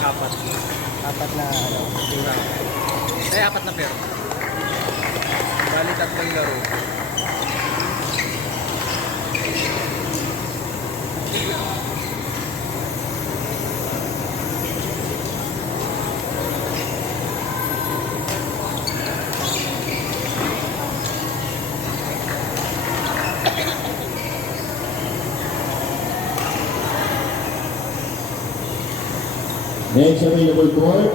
Apat? Apat. Na ano. Lima. Eh, apat na pero. Bali tatlong laro. Next available court,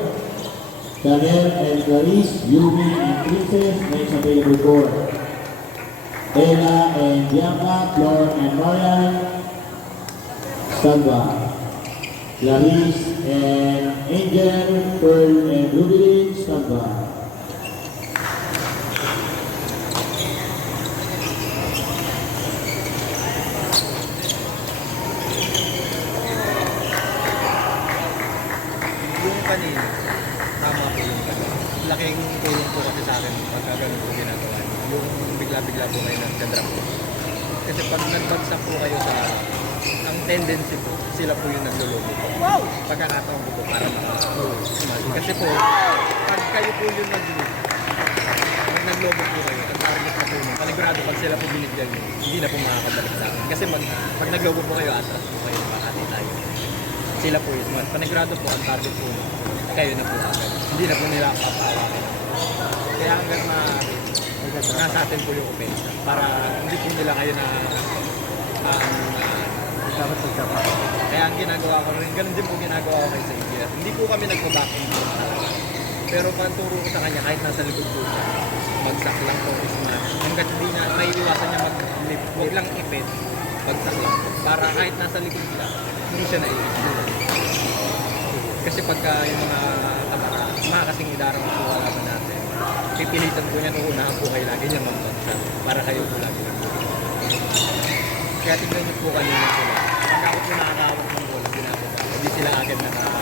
Daniel and Clarice, Yumi and Princess. Next available court, Ella and Bianca, Flor and Marian, Salva. Clarice and Angel, Pearl and Rubilin, Salva. Yung kanina, tama po yung kanina. Laking tulong po kasi sa akin pagka ganun po ginagawa. Yung bigla-bigla po kayo nagka-drop. Kasi pag nagbagsak po kayo sa ang tendency po, sila po yung naglulubo po. Wow! Pagkakataon po po para maka Kasi po, pag kayo po yung nag naglobo po kayo, ang target na po yun, panigurado pag sila po binigyan nyo, hindi na po makakabalik sa akin. Kasi mag, pag naglobo po kayo, atras po kayo, makati tayo. Sila po yun. Mas panigurado po ang target po nyo, kayo na po. Hindi na po nila papawakin. Kaya hanggang na nasa atin po yung offense para hindi po nila kayo na um, Dapat pagkapa. kaya ang ginagawa ko rin, ganun din po ginagawa ko kay Xavier. Hindi po kami nagpo-backing po. Pero panturo ko sa kanya, kahit nasa likod po siya, bagsak lang po is smash. Hanggat hindi na, may iwasan niya mag-flip. Huwag lang ipit, bagsak lang po. Para kahit nasa likod siya, hindi siya naiipit. Kasi pagka yung mga tabara, mga kasing idarang po kalaban natin, pipilitan po niya nung unahan po kayo lagi niya magbagsak para kayo po lagi kaya tignan niyo po kanina sila. Pagka ako po nakakawak ng bola, ginagawa. Hindi sila agad nakakawak.